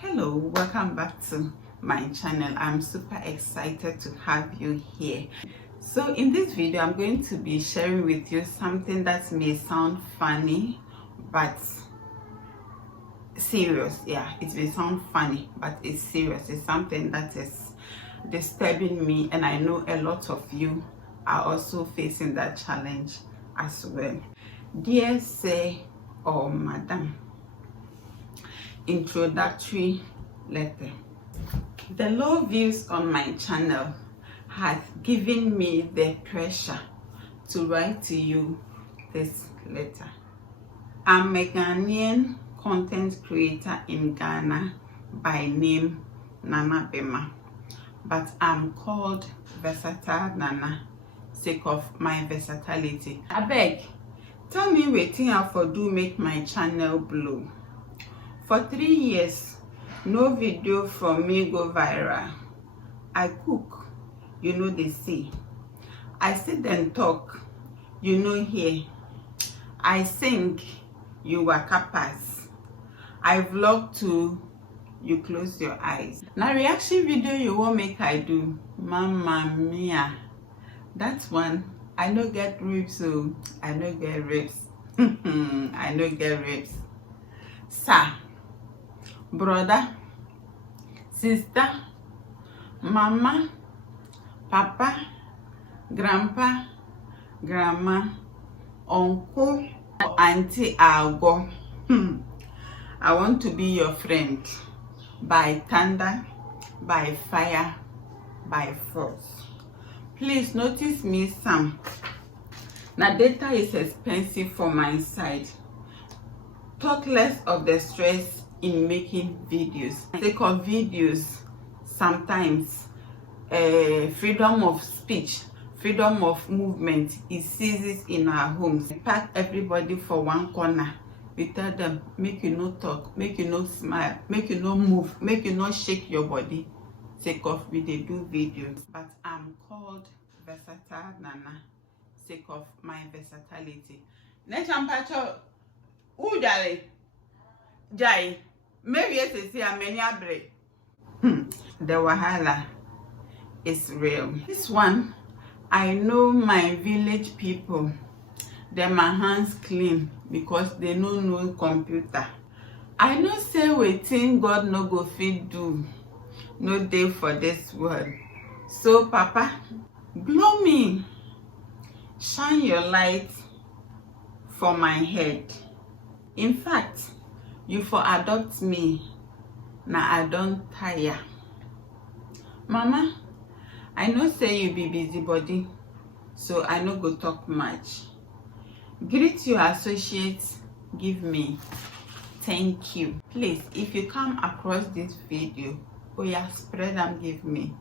Hello, welcome back to my channel. I'm super excited to have you here. So in this video, I'm going to be sharing with you something that may sound funny but serious. Yeah, it may sound funny but it's serious. It's something that is disturbing me, and I know a lot of you are also facing that challenge as well. Dear sir or madam, introductory letter. The low views on my channel has given me the pressure to write to you this letter. I'm a Ghanaian content creator in Ghana by name Nana Bema, but I'm called Versatile Nana sake of my versatility. I beg, tell me wetin I for do make my channel blow. For 3 years, no video from me go viral. I cook, you know they see. I sit and talk, you know hear. I sing, you waka pass. I vlog too, you close your eyes. Now reaction video you won't make I do, mamma mia. That one, I no get ribs, so I no get ribs. I no get ribs. Sir, brother, sister, mama, papa, grandpa, grandma, uncle, auntie, Algo. I want to be your friend by thunder, by fire, by force. Please notice me some. Now data is expensive for my side. Talk less of the stress in making videos. Take of videos, sometimes freedom of speech, freedom of movement is seizes in our homes. Pack everybody for one corner. We tell them, make you no talk, make you no smile, make you no move, make you no shake your body. Sake of we they do videos. But I'm called Versatile Nana sake of my versatility. Next pacho Ujale Jai, maybe yes, see a many abre. The wahala is real. This one, I know my village people, them my hands clean because they no know computer. I know say wetin God no go fit do, no day for this world. So Papa, blow me, shine your light for my head. In fact, you for adopt me, now I don't tire. Mama, I know say you be busybody, so I no go talk much. Greet your associates, give me thank you. Please, if you come across this video, oh yeah, spread and give me.